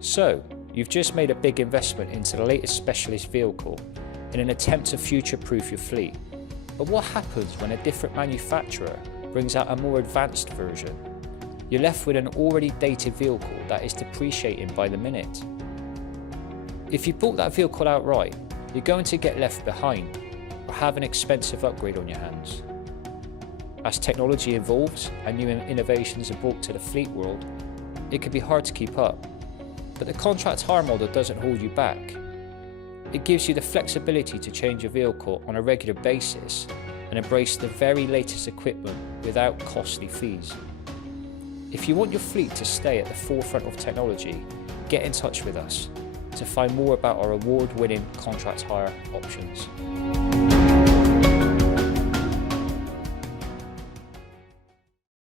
So, you've just made a big investment into the latest specialist vehicle in an attempt to future-proof your fleet. But what happens when a different manufacturer brings out a more advanced version? You're left with an already dated vehicle that is depreciating by the minute. If you bought that vehicle outright, you're going to get left behind or have an expensive upgrade on your hands. As technology evolves and new innovations are brought to the fleet world, it can be hard to keep up. But the contract hire model doesn't hold you back. It gives you the flexibility to change your vehicle on a regular basis and embrace the very latest equipment without costly fees. If you want your fleet to stay at the forefront of technology, get in touch with us to find more about our award-winning contract hire options.